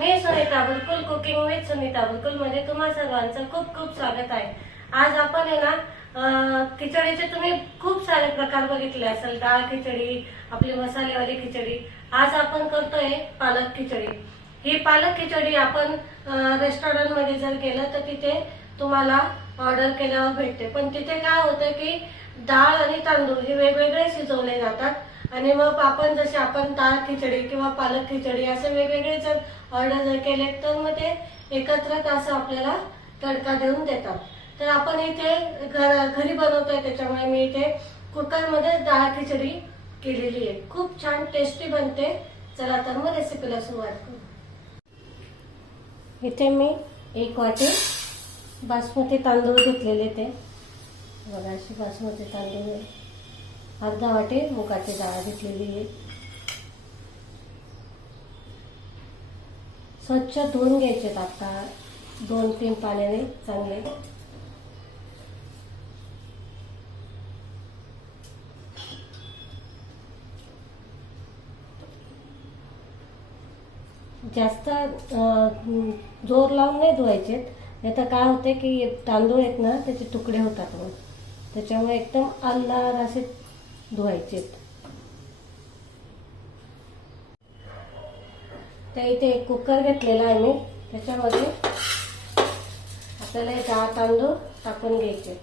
Me Sunita Bulkul cooking with Sunita बुलकुलमध्ये तुम्हा सर्वांचं खूप खूप स्वागत आहे. आज आपण आहे ना खिचडीचे तुम्ही खूप सारे प्रकार बघितले असेल. डाळ खिचडी आपली मसालेवाली खिचडी. आज आपण करतोय पालक खिचडी. ही पालक खिचडी आपण रेस्टॉरंटमध्ये जर गेलं तर तिथे तुम्हाला ऑर्डर केल्यावर भेटते. पण तिथे काय होतं की डाळ आणि तांदूळ हे वेगवेगळे शिजवले जातात. आणि मग आपण जसे आपण डाळ खिचडी किंवा पालक खिचडी असे वेगवेगळे जर ऑर्डर जर केले तर मग ते एकत्र असं आपल्याला तडका देऊन देतात. तर आपण इथे घर घरी बनवतोय त्याच्यामुळे मी इथे कुकरमध्ये डाळ खिचडी केलेली आहे. खूप छान टेस्टी बनते. चला तर मग रेसिपीला सुरुवात करू. इथे मी एक वाटी बासमती तांदूळ घेतलेले ते. बघा अशी बासमती तांदूळ आहे. अर्धा वाटे मुगाची डाळ घेतलेली आहे. स्वच्छ धुवून घ्यायचे आता. दोन तीन पाण्याने चांगले. जास्त जोर लावून नाही धुवायचे नाही तर काय होते की तांदूळ आहेत ना त्याचे तुकडे होतात मग. त्याच्यामुळे एकदम आल्लार असे धुवायचे तर इथे एक कुकर घेतलेला आहे मी. त्याच्यामध्ये आपल्याला दहा तांदूळ टाकून घ्यायचे.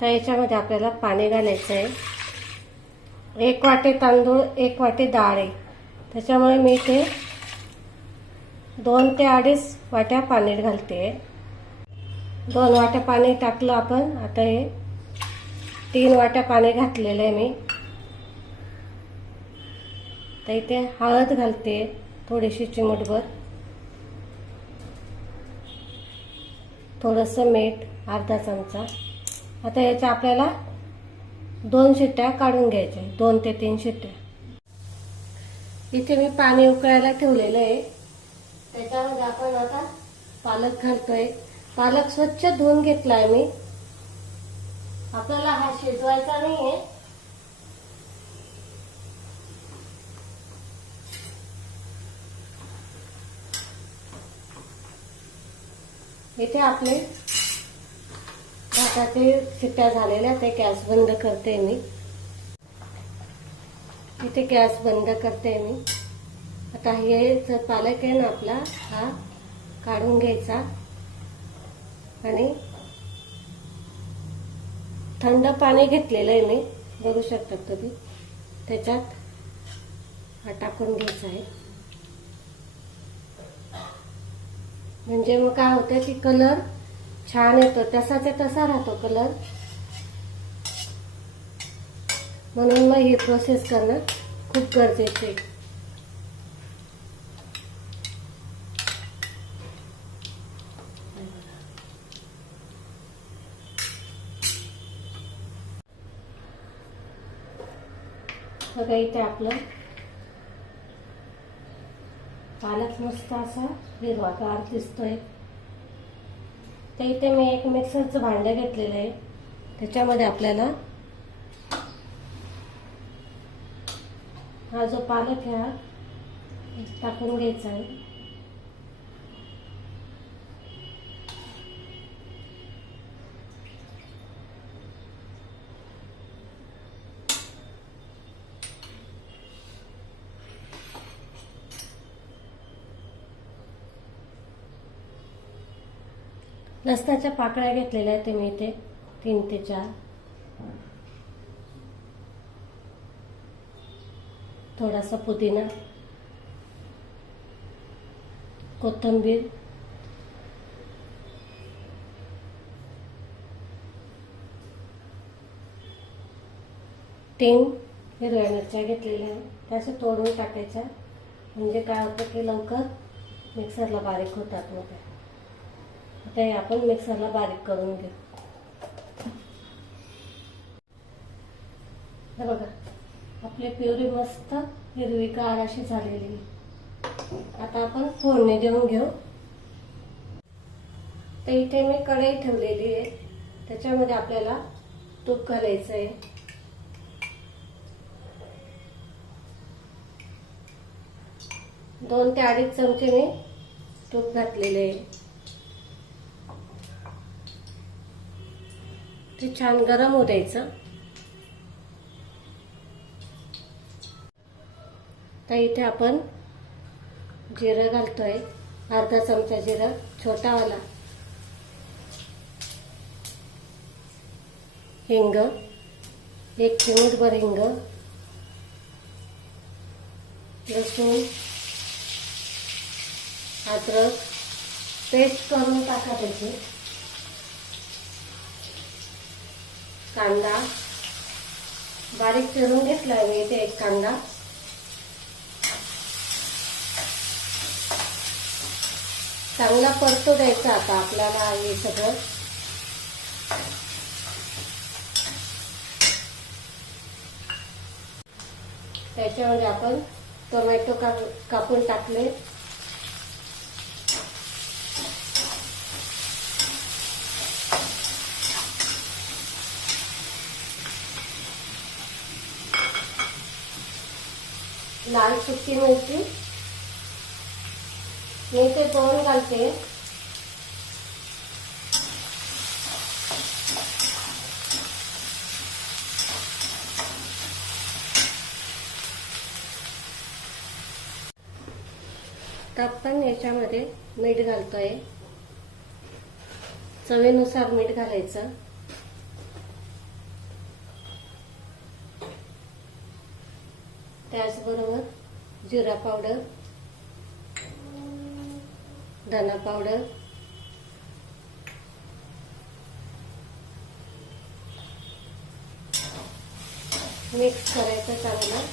तर याच्यामध्ये आपल्याला पाणी घालायचं आहे. एक वाटे तांदूळ एक वाटी डाळ. आहे त्याच्यामुळे मी इथे दोन ते अडीच वाट्या पाणी घालते. दोन वाट्या पाणी टाकलं आपण. आता हे तीन वाट्या पाणी घातलेलं आहे मी. तर इथे हळद घालते थोडीशी चिमटभर. थोडंसं मीठ अर्धा चमचा. आता याचा आपल्याला दोन शिट्ट्या काढून घ्यायच्या. दोन ते तीन शिट्ट्या इथे मी पाणी उकळायला ठेवलेलं आहे. त्याच्यामध्ये आपण आता पालक घालतोय. पालक स्वच्छ धुवून घेतलाय मी. आपल्याला हा शिजवायचा नाहीये. इथे आपले भाताचे शिट्ट्या झालेल्या ते गॅस बंद करते मी. इथे गॅस बंद करते मी. आता हे पालक आहे ना आपला हा काढून घ्यायचा. आणि थंड पाणी घेतलेलं आहे मी बघू शकतात तुम्ही. त्याच्यात हा टाकून घ्यायचा आहे. म्हणजे मग काय होतं की कलर छान येतो. तसाच्या तसा राहतो कलर म्हणून मग ही प्रोसेस करणं खूप गरजेचं आहे. बघा इथे आपलं पालक मस्त असा हिरवागार दिसतोय. तर इथे मी एक मिक्सरचं भांडं घेतलेलं आहे. त्याच्यामध्ये आपल्याला हा जो पालक आहे टाकून घ्यायचा आहे. लसणाच्या पाकळ्या घेतलेल्या आहेत मी इथे. तीन ते चार. थोडासा पुदिना. कोथिंबीर. तीन हिरव्या मिरच्या घेतलेल्या आहेत. त्या तोडून टाकायच्या. म्हणजे काय होतं की लवकर मिक्सरला बारीक होतात मग ते हे आपण मिक्सरला बारीक करून घेऊ. हे बघा आपली प्युरी मस्त हिरवीगार अशी झालेली आता आपण फोडणी देऊन घेऊ. तर इथे मी कढई ठेवलेली आहे. त्याच्यामध्ये आपल्याला तूप घालायचं आहे. दोन ते अडीच चमचे मी तूप घातलेले आहे. ते छान गरम होऊ द्यायचं. तर इथे आपण जिरं घालतोय. अर्धा चमचा जिरं छोटावाला हिंग एक चिमूटभर हिंग. लसूण अद्रक पेस्ट करून टाका त्याची कांदा. बारीक चिरून घेतला मी इथे एक कांदा. चांगला परतो द्यायचा आता आपल्याला हे सगळं. त्याच्यामध्ये आपण टोमॅटो काप कापून टाकले. लाल सुकी मिरची मी ते दोन घालते. तर आपण याच्यामध्ये मीठ घालतोय. चवीनुसार मीठ घालायचं. जिरा पावडर धना पावडर मिक्स करायचं चांगलं.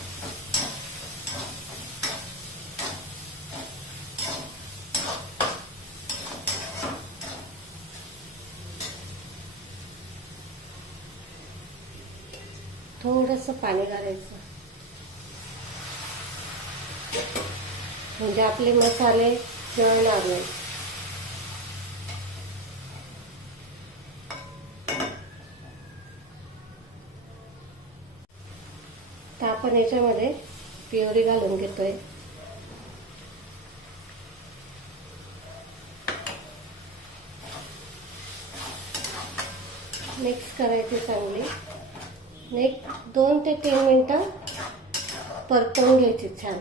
थोडस पाणी घालायचं. म्हणजे आपले मसाले जळणार नाही. तर आपण याच्यामध्ये प्युरी घालून घेतोय. मिक्स करायची चांगली. एक दोन ते तीन मिनिटं परतवून घ्यायची छान.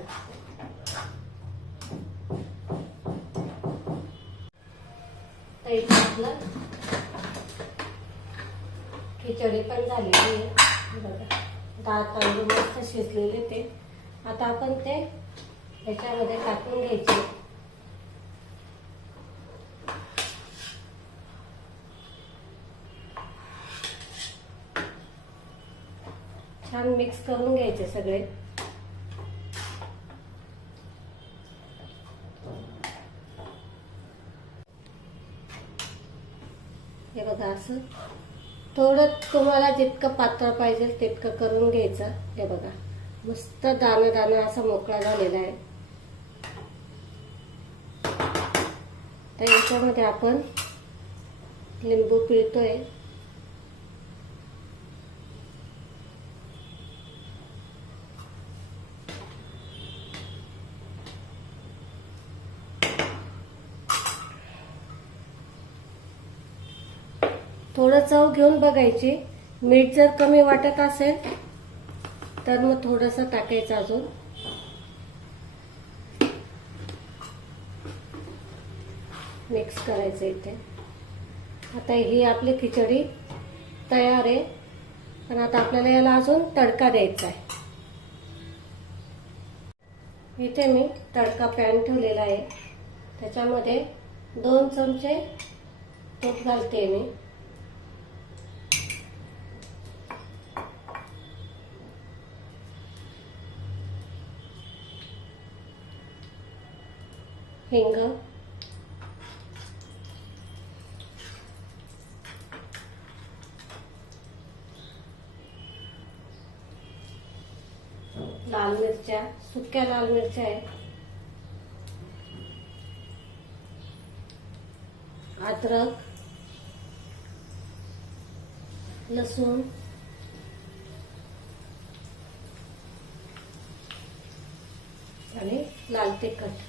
खिचडी पण झालेली आहे. बघा डाळ तांदूळ मस्त शिजलेले ते. आता आपण ते याच्यामध्ये टाकून घ्यायचे. छान मिक्स करून घ्यायचे सगळे. हे बघा असं. थोडं तुम्हाला जितकं पातळ पाहिजे तितकं करून घ्यायचं. हे बघा. मस्त दाणं दाणं असा मोकळा झालेला आहे. तर याच्यामध्ये आपण लिंबू पिळतोय थोडं चव घेऊन बघायची. मीठ जर कमी वाटत असेल तर मग थोडंसं टाकायचं अजून. मिक्स करायचं इथे. आता ही आपली खिचडी तयार आहे. पण आता आपल्याला याला अजून तडका द्यायचा आहे. इथे मी तडका पॅन ठेवलेला आहे. त्याच्यामध्ये दोन चमचे तूप घालते मी. हिंग लाल मिरच्या सुक्या लाल मिरच्या आहेत. अद्रक लसूण आणि लाल तिखट.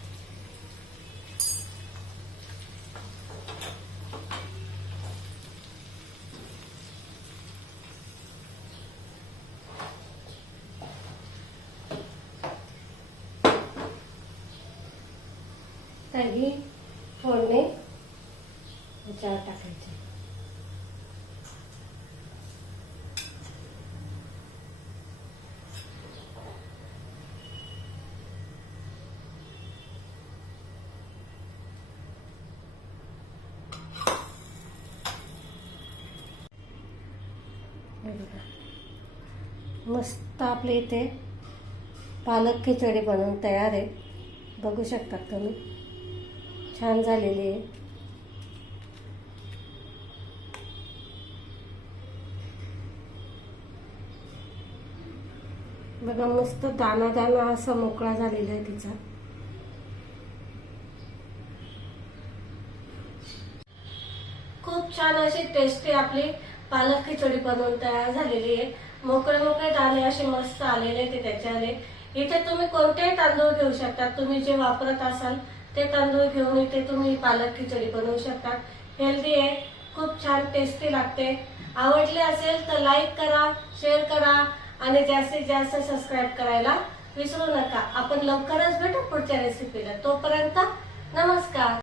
आता ही फोडणी याच्यावर टाकायची. मस्त आपले इथे पालक खिचडी बनवून तयार आहे. बघू शकतात तुम्ही. छान झालेली आहे. बघा मस्त दाना दाना असा मोकळा झालेला आहे तिचा. खूप छान अशी टेस्टी आपली पालक खिचडी बनवून तयार झालेली आहे. मोकळे मोकळे दाणे असे मस्त आलेले ते त्याच्याने इथे तुम्ही कोणतेही तांदूळ घेऊ शकता. तुम्ही जे वापरत असाल ते तांदूळ घेऊन इथे तुम्ही पालक खिचडी बनवू शकता. हेल्दी आहे खूप छान टेस्टी लागते. आवडले असेल तर लाईक करा शेअर करा आणि जास्तीत जास्त सबस्क्राईब करायला विसरू नका. आपण लवकरच भेटू पुढच्या रेसिपीला तोपर्यंत नमस्कार.